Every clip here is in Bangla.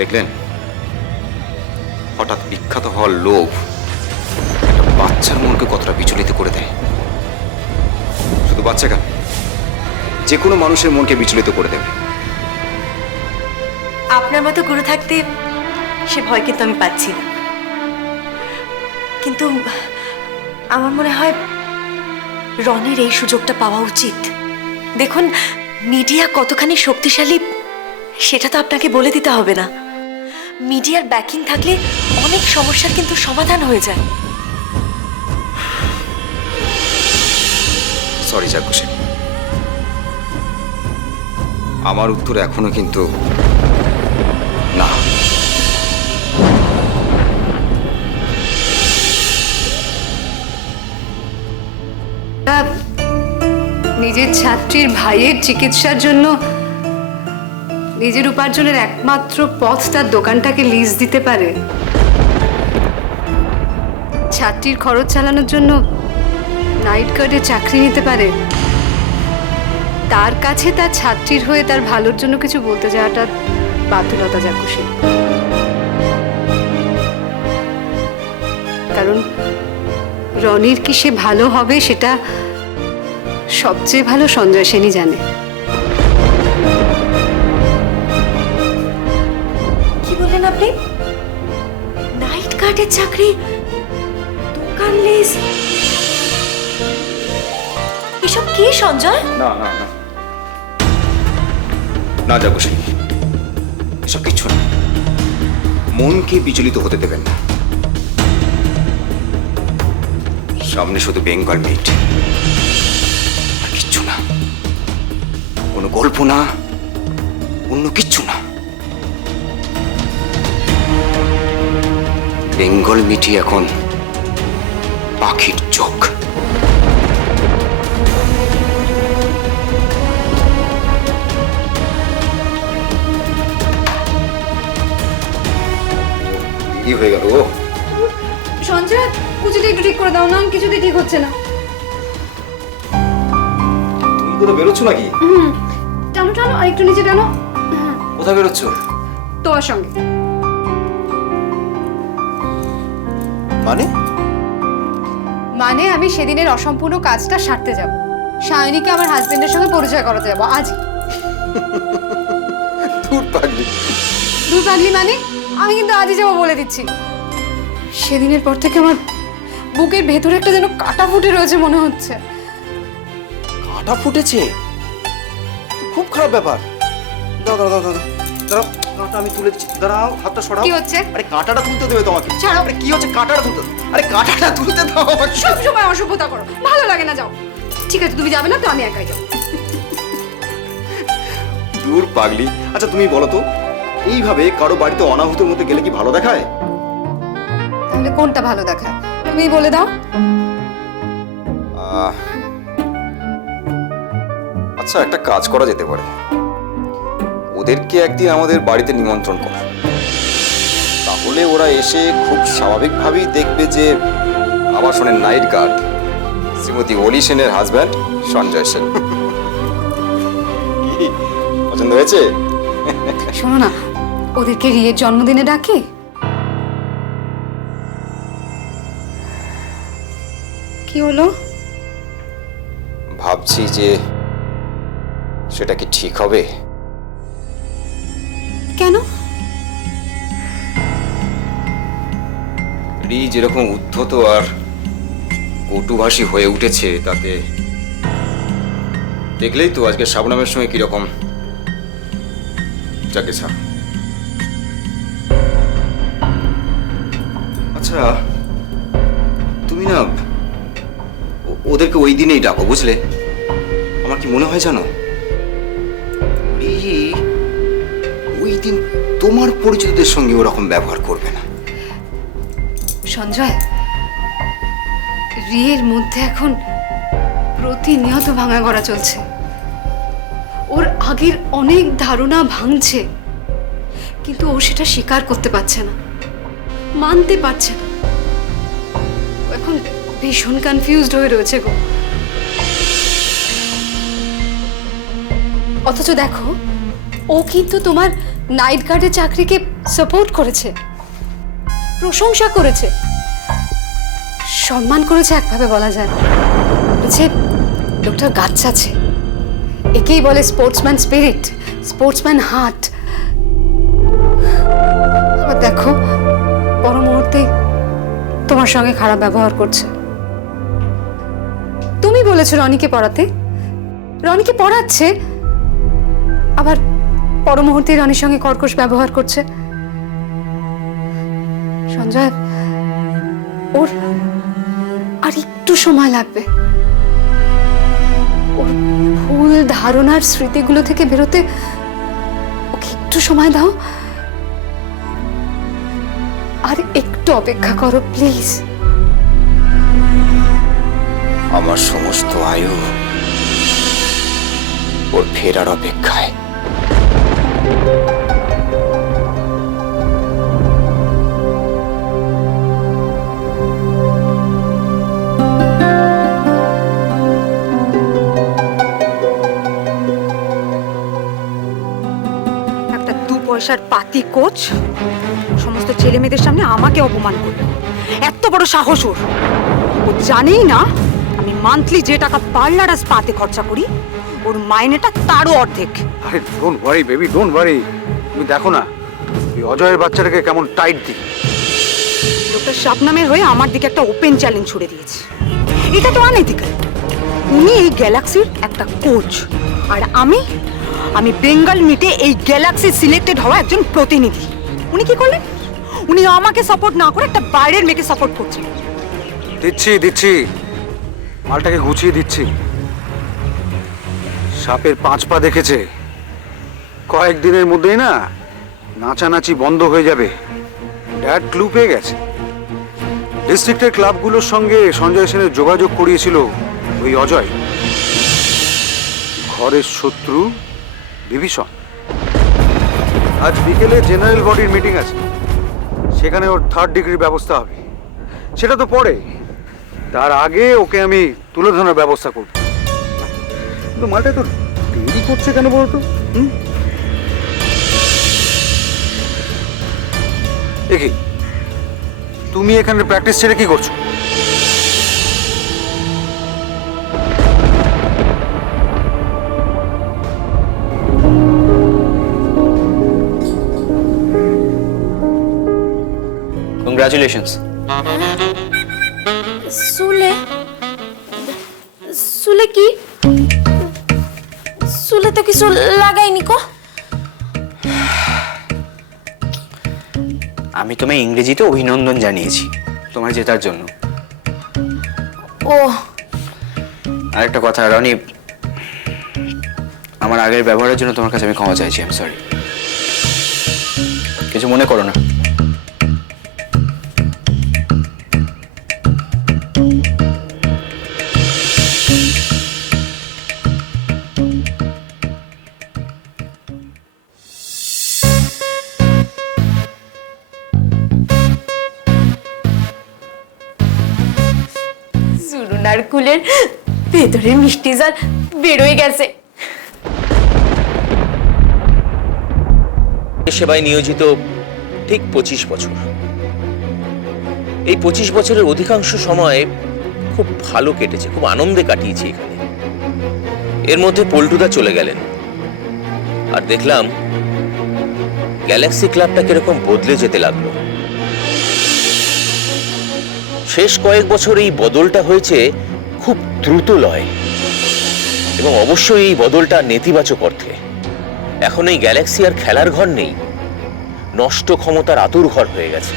দেখলেন, হঠাৎ বিখ্যাত হওয়ার লোভ একটা বাচ্চার মনকে কতটা বিচলিত করে দেয়। শুধু বাচ্চা কেন, যে কোনো মানুষের মনকে বিচলিত করে দেবে। আপনার মতো গুরু থাকতে সে ভয় কিন্তু আমি পাচ্ছি না, কিন্তু আমার মনে হয় রনির এই সুযোগটা পাওয়া উচিত। দেখুন, মিডিয়া কতখানি শক্তিশালী সেটা তো আপনাকে বলে দিতে হবে না। মিডিয়ার ব্যাকিং থাকলে অনেক সমস্যার কিন্তু সমাধান হয়ে যায়। সরি চাক্ষুষী, আমার উত্তর এখনো কিন্তু না। নিজের ছাত্রীর ভাইয়ের চিকিৎসার জন্য নিজের উপার্জনের একমাত্র পথ তার দোকানটাকে লিজ দিতে পারে, ছাত্রীর খরচ চালানোর জন্য নাইট গার্ডে চাকরি নিতে পারে, তার কাছে তার ছাত্রীর হয়ে তার ভালোর জন্য কিছু বলতে যাওয়াটা বাতুলতা চাক্ষুষী। কারণ রনির কি সে ভালো হবে সেটা সবচেয়ে ভালো সঞ্জয় সেনই জানে। কি বললেন আপনি? নাইট গার্ডের চাকরি, দোকান লিজ, এসব কি সঞ্জয়? না না না না চাক্ষুষী, এসব কিচ্ছু না। মনকে বিচলিত হতে দেবেন না। সামনে শুধু বেঙ্গল মিট, আর কিচ্ছু না। কোনো গল্প না, অন্য কিচ্ছু না। বেঙ্গল মিটই এখন পাখির চোখ। কি হয়ে গেল? সঞ্জয়, পুজোটা একটু ঠিক করে দাও না, কিছুতেই ঠিক হচ্ছে না। তুমি কোথাও বেরোচ্ছ নাকি? টানো টানো, আর একটু নিচে টানো। কোথায় বেরোচ্ছ? তোমার সঙ্গে। মানে? মানে আমি সেদিনের অসম্পূর্ণ কাজটা সারতে যাব, সায়নীকে আমার হাজবেন্ডের সঙ্গে পরিচয় করাতে যাবো আজই। দূর পাগলি। দূর পাগলি মানে? আমি কিন্তু আজই যাবো বলে দিচ্ছি। সেদিনের পর থেকে আমার বুকের ভেতরে একটা যেন কাটা ফুটে রয়েছে মনে হচ্ছে। কাঁটা ফুটেছে? খুব খারাপ ব্যাপার। দাঁড়াও দাঁড়াও দাঁড়াও দাঁড়াও, কাঁটা আমি তুলে দিচ্ছি। দাঁড়াও, হাতটা সরাও। কি হচ্ছে? আরে কাঁটাটা তুলতে দেবে তোমাকে। ছাড়ো। আরে কি হচ্ছে? কাঁটাটা তুলতে। আরে কাঁটাটা তুলতে দাও আমাকে। সব সময় অসভ্যতা করো, ভালো লাগে না। যাও। ঠিক আছে, তুমি যাবে না তো আমি একাই যাবো। দূর পাগলি। আচ্ছা তুমি বলো তো, এইভাবে কারো বাড়িতে অনাহুতের মধ্যে গেলে কি ভালো দেখায়? তাহলে কোনটা ভালো দেখায় তুমি বলে দাও। আচ্ছা, একটা কাজ করা যেতে পারে। ওদেরকে একদিন আমাদের বাড়িতে নিমন্ত্রণ করা, তাহলে ওরা এসে খুব স্বাভাবিকভাবেই দেখবে যে আবাসনের নাইট গার্ড শ্রীমতী অলি সেনের হাজব্যান্ড সঞ্জয় সেন। কি পছন্দ হয়েছে? শোনো না, ওদেরকে রিয়ের জন্মদিনে ডাকি। কি হলো? ভাবছি যে সেটা কি ঠিক হবে। কেন? রি যেরকম উদ্ধত আর কটুভাষী হয়ে উঠেছে, তাতে দেখলেই তো আজকে শাবনামের সঙ্গে কিরকম। যাকে ছাড়। আচ্ছা তুমি না ওদেরকে ওই দিনেই ডাকো, বুঝলে? আমার কি মনে হয় জানো, ওই দিন তোমার পরিচিতদের সঙ্গে ওরকম ব্যবহার করবে না। সঞ্জয়, রিয়ের মধ্যে এখন প্রতিনিয়ত ভাঙা গড়া চলছে। ওর আগের অনেক ধারণা ভাঙছে, কিন্তু ও সেটা স্বীকার করতে পারছে না, মানতে পারছে না। ও এখন ভীষণ কনফিউজড হয়ে রয়েছে গো। অথচ দেখো, ও কিন্তু তোমার নাইট গার্ডের চাকরিকে সাপোর্ট করেছে, প্রশংসা করেছে, সম্মান করেছে, একভাবে বলা যায় না। বলেছে লোকটার গাছ আছে, একেই বলে স্পোর্টসম্যান স্পিরিট, স্পোর্টসম্যান হার্ট। আবার দেখো পর মুহূর্তে তোমার সঙ্গে খারাপ ব্যবহার করছে। তুমি বলেছো রনিকে পড়াতে, রনিকে পড়াচ্ছে, আবার পর মুহূর্তে রনির সঙ্গে কর্কশ ব্যবহার করছে। সঞ্জয়, ওর আর একটু সময় লাগবে, ওর ভুল ধারণার স্মৃতিগুলো থেকে বেরোতে ওকে একটু সময় দাও, আর একটু অপেক্ষা করো প্লিজ। আমার সমস্ত আয়ু ওর ফেরার অপেক্ষায়। একটা 2 পয়সার পাতি কোচ সমস্ত ছেলে মেয়েদের সামনে আমাকে অপমান করলো। এত বড় সাহস ওর! ও জানেই না আমি মান্থলি যে টাকা পার্লার আর স্পাতে খরচা করি, ওর মাইনেটা তারও অর্ধেক। আরে don't worry baby, don't worry. তুমি দেখো না ওই অজয়ের বাচ্চাটাকে কেমন টাইট দিই। লোকটা শাবনামের হয়ে আমার দিকে একটা ওপেন চ্যালেঞ্জ ছুড়ে দিয়েছে। এটা তো আনএথিক্যাল। উনি এই গ্যালাক্সির একটা কোচ, আর আমি বেঙ্গল মিটে এই গ্যালাক্সি সিলেক্টেড হওয়া একজন প্রতিনিধি। উনি কি করলেন? উনি আমাকে সাপোর্ট না করে একটা বাইরের মেয়েকে সাপোর্ট করছেন। দিচ্ছি মালটাকে গুছিয়ে দিচ্ছি। সাপের 5 পা দেখেছে, কয়েকদিনের মধ্যেই না নাচানাচি বন্ধ হয়ে যাবে। ড্যাড ক্লু পেয়ে গেছে। ডিস্ট্রিক্টের ক্লাবগুলোর সঙ্গে সঞ্জয় সেনের যোগাযোগ করিয়েছিল ওই অজয়। ঘরের শত্রু বিভীষণ। আজ বিকেলে জেনারেল বডির মিটিং আছে, সেখানে ওর 3rd ডিগ্রির ব্যবস্থা হবে। সেটা তো পরে, তার আগে ওকে আমি তুলে ধরার ব্যবস্থা করব। কিন্তু মালটা তো দেরি করছে কেন বলতো? দেখি তুমি এখানে প্র্যাকটিস ছেড়ে কি করছো? কংগ্রাচুলেশনস। সুলে সুলে কি? সুলে তো কিছু লাগাইনি কো। আমি তোমায় ইংরেজিতে অভিনন্দন জানিয়েছি তোমার জেতার জন্য। ও আরেকটা কথা রনি, আমার আগের ব্যবহারের জন্য তোমার কাছে আমি ক্ষমা চাইছি। আই এম সরি, কিছু মনে করো না। সুরুনার কুলের ভেতরে মিষ্টি জল বেরোয় গেছে। সেবায় নিয়োজিত ঠিক 25 বছর। এই 25 বছরের অধিকাংশ সময় খুব ভালো কেটেছে, খুব আনন্দে কাটিয়েছি এখানে। এর মধ্যে পল্টুদা চলে গেলেন, আর দেখলাম গ্যালাক্সি ক্লাবটা কিরকম বদলে যেতে লাগলো। শেষ কয়েক বছর এই বদলটা হয়েছে খুব দ্রুত লয়, এবং অবশ্যই এই বদলটা নেতিবাচক অর্থে। এখন এই গ্যালাক্সি আর খেলার ঘর নেই, নষ্ট ক্ষমতার আতুর ঘর হয়ে গেছে।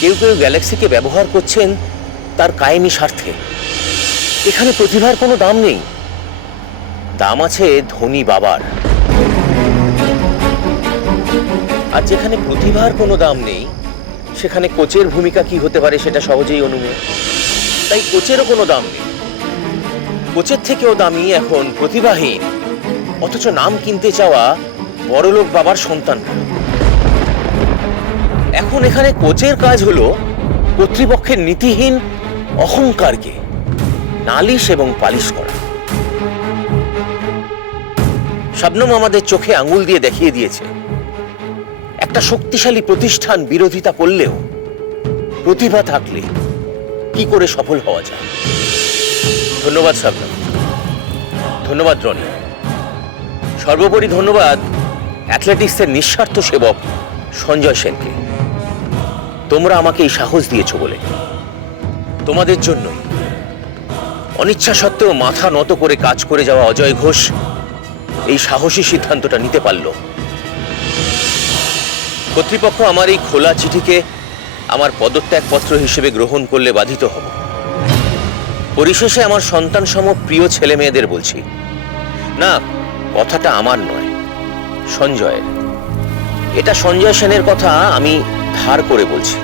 কেউ কেউ গ্যালাক্সিকে ব্যবহার করছেন তার কায়েমি স্বার্থে। এখানে প্রতিভার কোনো দাম নেই, দাম আছে ধনী বাবার। আর যেখানে প্রতিভার কোনো দাম নেই, সেখানে কোচের ভূমিকা কি হতে পারে সেটা সহজেই অনুমেয়। তাই কোচেরও কোনো দাম নেই। কোচের থেকেও দামি এখন প্রতিভাহীন অথচ নাম কিনতে চাওয়া বড়লোক বাবার সন্তানরা। এখন এখানে কোচের কাজ হলো কর্তৃপক্ষের নীতিহীন অহংকারকে নালিশ এবং পালিশ করা। শবনম আমাদের চোখে আঙুল দিয়ে দেখিয়ে দিয়েছে একটা শক্তিশালী প্রতিষ্ঠান বিরোধিতা করলেও প্রতিভা থাকলে কি করে সফল হওয়া যায়। ধন্যবাদ শাবনম, ধন্যবাদ রনি, সর্বোপরি ধন্যবাদ অ্যাথলেটিক্সের নিঃস্বার্থ সেবক সঞ্জয় সেনকে। তোমরা আমাকে এই সাহস দিয়েছো বলে, তোমাদের জন্যই অনিচ্ছা সত্ত্বেও মাথা নত করে কাজ করে যাওয়া অজয় ঘোষ এই সাহসী সিদ্ধান্তটা নিতে পারল। কর্তৃপক্ষ আমার এই খোলা চিঠিকে আমার পদত্যাগপত্র হিসেবে গ্রহণ করলে বাধিত হব। পরিশেষে আমার সন্তান সম প্রিয় ছেলে মেয়েদের বলছি, না, কথাটা আমার নয়, সঞ্জয়ের। এটা সঞ্জয় সেনের কথা আমি ধার করে বলছি।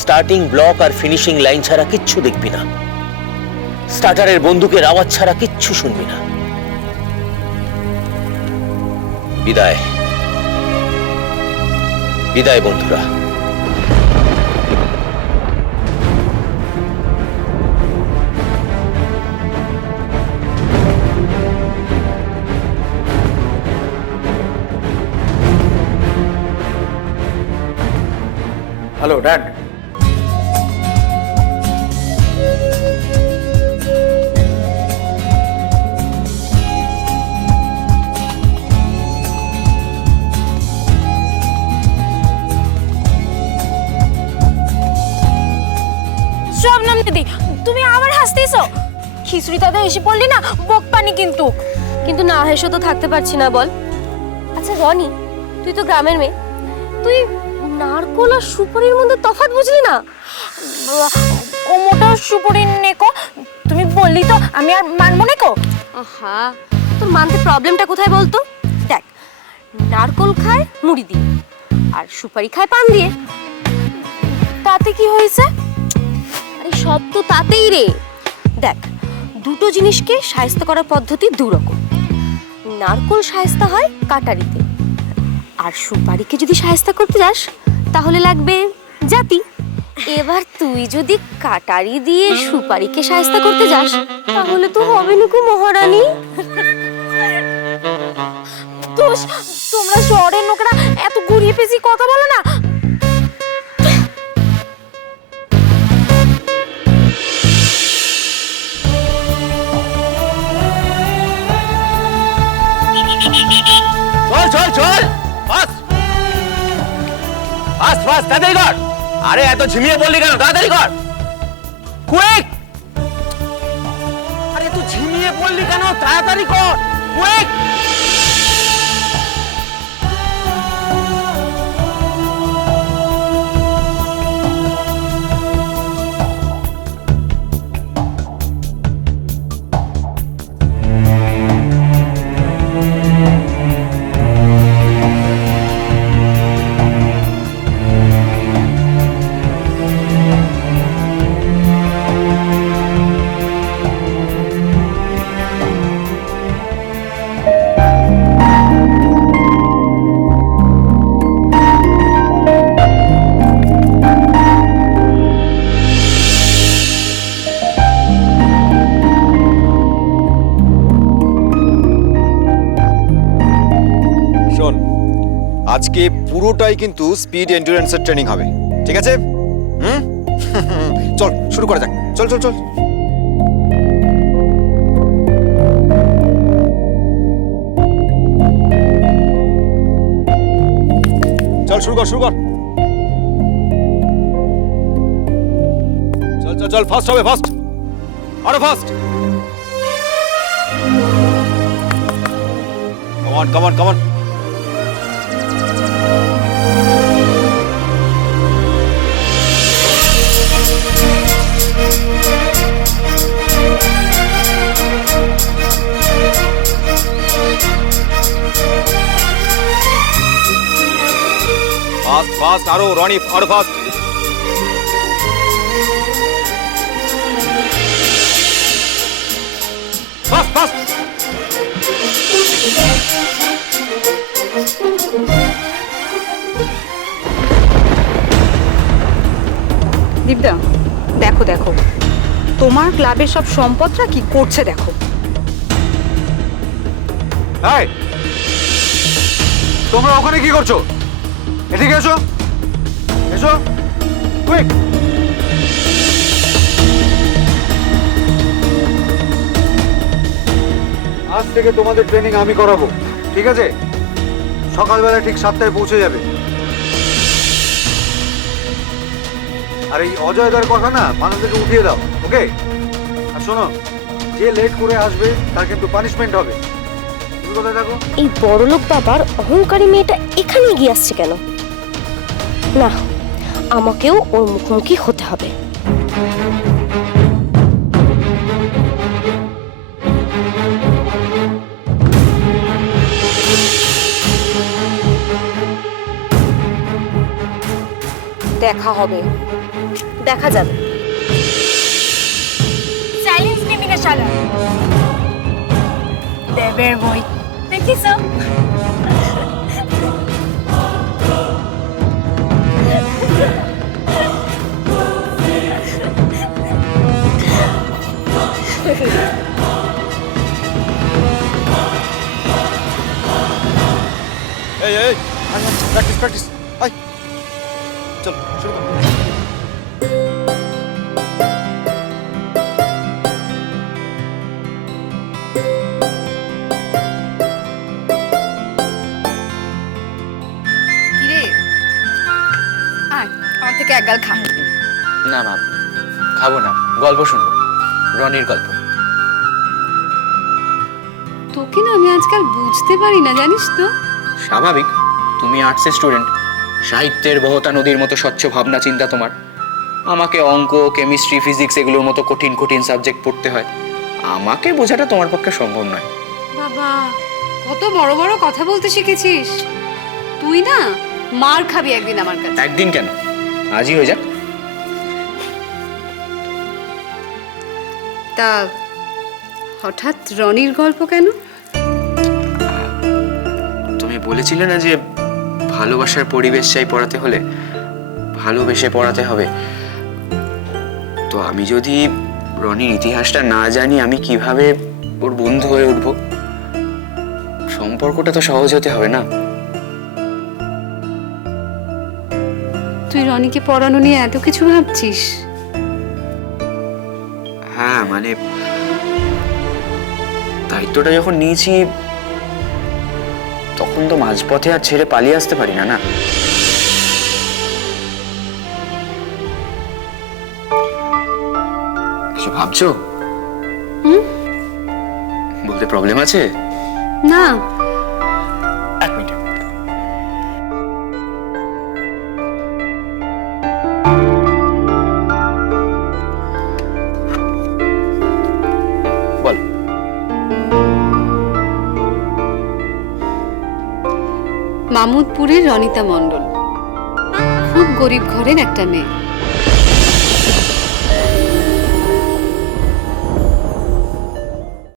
স্টার্টিং ব্লক আর ফিনিশিং লাইন ছাড়া কিচ্ছু দেখবি না, স্টার্টারের বন্দুকের আওয়াজ ছাড়া কিচ্ছু শুনবি না। বিদায়, বিদায় বন্ধুরা। Hello dad. শবনম দিদি, তুমি আবার হাসতেছো? খিচুড়ি দাদা এসে পড়লি না বক পানি কিন্তু। কিন্তু না হেসে তো থাকতে পারছি না, বল। আচ্ছা রনি, তুই তো গ্রামের মেয়ে, তুই নারকোল আর সুপারির মধ্যে তফাৎ বুঝলি না? ও মোটা সুপারির নেকো, তুমি বললি তো আমি আর মানবো নেকো? আহা, তোর মানতে প্রবলেমটা কোথায় বলতো? দেখ, নারকোল খায় মুড়ি দিয়ে আর সুপারি খায় পান দিয়ে, তাতে কি হয়েছে? আরে সব তো তাতেই রে। দেখ, দুটো জিনিসকে শায়েস্তা করার পদ্ধতি দুরকম। নারকোল শায়েস্তা হয় কাটারিতে, আর সুপারিকে যদি শায়েস্তা করতে যাস তাহলে লাগবে জাতি। এবার তুই যদি কাটারি দিয়ে সুপারিকে শায়েস্তা করতে যাস তাহলে তো হবে নাকু মহারানী। দোষ, তোমরা শহরের লোকেরা এত ঘুরিয়ে পেঁচিয়ে কথা বলো না। চল চল চল, ফাস্ট ফাস্ট ফাস্ট, তাড়াতাড়ি কর। আরে এত ঝিমিয়ে পড়লি কেন? তাড়াতাড়ি কর, কুইক। আরে তুই ঝিমিয়ে পড়লি কেন? তাড়াতাড়ি কর, কুইক। আজকে পুরোটাই কিন্তু স্পিড এন্ডুরেন্সের ট্রেনিং হবে, ঠিক আছে? চল শুরু করা যাক, চল চল চল। চল শুরু কর, শুরু কর। চল চল চল, ফাস্ট হবে, ফাস্ট, আরো fast. Come on come on come on. Fast fast, আরো রনি, আরো ফাস্ট। Fast fast. দীপদা, দেখো দেখো তোমার ক্লাবের সব সম্পদরা কি করছে দেখো। এই, তোমরা ওখানে কি করছো? এদিকে এসো, এসো, কুইক। আজ থেকে তোমাদের ট্রেনিং আমি করাবো, ঠিক আছে? সকালবেলা ঠিক 7টায় পৌঁছে যাবে। আর এই অজয়দার কথা না মাথা থেকে উঠিয়ে দাও, ওকে? আর শোনো, যে লেট করে আসবে তার কিন্তু পানিশমেন্ট হবে। তুমি কোথায় থাকো? এই বড়লোক বাবার অহংকারী মেয়েটা এখানে এগিয়ে আসছে কেন? না, আমাকেও ওর মুখোমুখি হতে হবে। দেখা হবে। দেখা যাবে। সাইলেন্স নিবি না শালা। দেবের বই দেখিস? এই এই প্র্যাকটিস প্র্যাকটিস আয় চল শুরু কর। কিরে আয় আমার থেকে এক গাল খা। না মা, খাবো না, গল্প শুনবো, রনির গল্প। তোকে না আমি আজকাল বুঝতে পারি না, জানিস তো? স্বাভাবিক, তুমি আর্টসের স্টুডেন্ট, সাহিত্যের বহতা নদীর মতো স্বচ্ছ ভাবনা চিন্তা তোমার। আমাকে অঙ্ক, কেমিস্ট্রি, ফিজিক্স এগুলোর মতো কঠিন কঠিন সাবজেক্ট পড়তে হয়। আমাকে বোঝাটা তোমার পক্ষে সম্ভব নয়। বাবা, কত বড় বড় কথা বলতে শিখেছিস তুই। না মার খাবি একদিন আমার কাছে। একদিন কেন, আজই হয়ে যাক। তা হঠাৎ রনির গল্প কেন? তুমি বলেছিলে না যে ভালোবাসার পরিবেশ চাই পড়াতে হলে, ভালোবেসে পড়াতে হবে। তো আমি যদি রনির ইতিহাসটা না জানি, আমি কিভাবে ওর বন্ধু হয়ে উঠবো? সম্পর্কটা তো সহজ হতে হবে না। তুই রনিকে পড়ানো নিয়ে এত কিছু ভাবছিস? হ্যাঁ মানে দায়িত্বটা যখন নিয়েছি তখন তো মাঝপথে আর ছেড়ে পালিয়ে আসতে পারি না। না, কিছু ভাবছো? বলতে প্রবলেম আছে? না, এক মিনিট। বল। মামুদপুরের রনিতা মণ্ডল, খুব গরিব ঘরের একটা মেয়ে।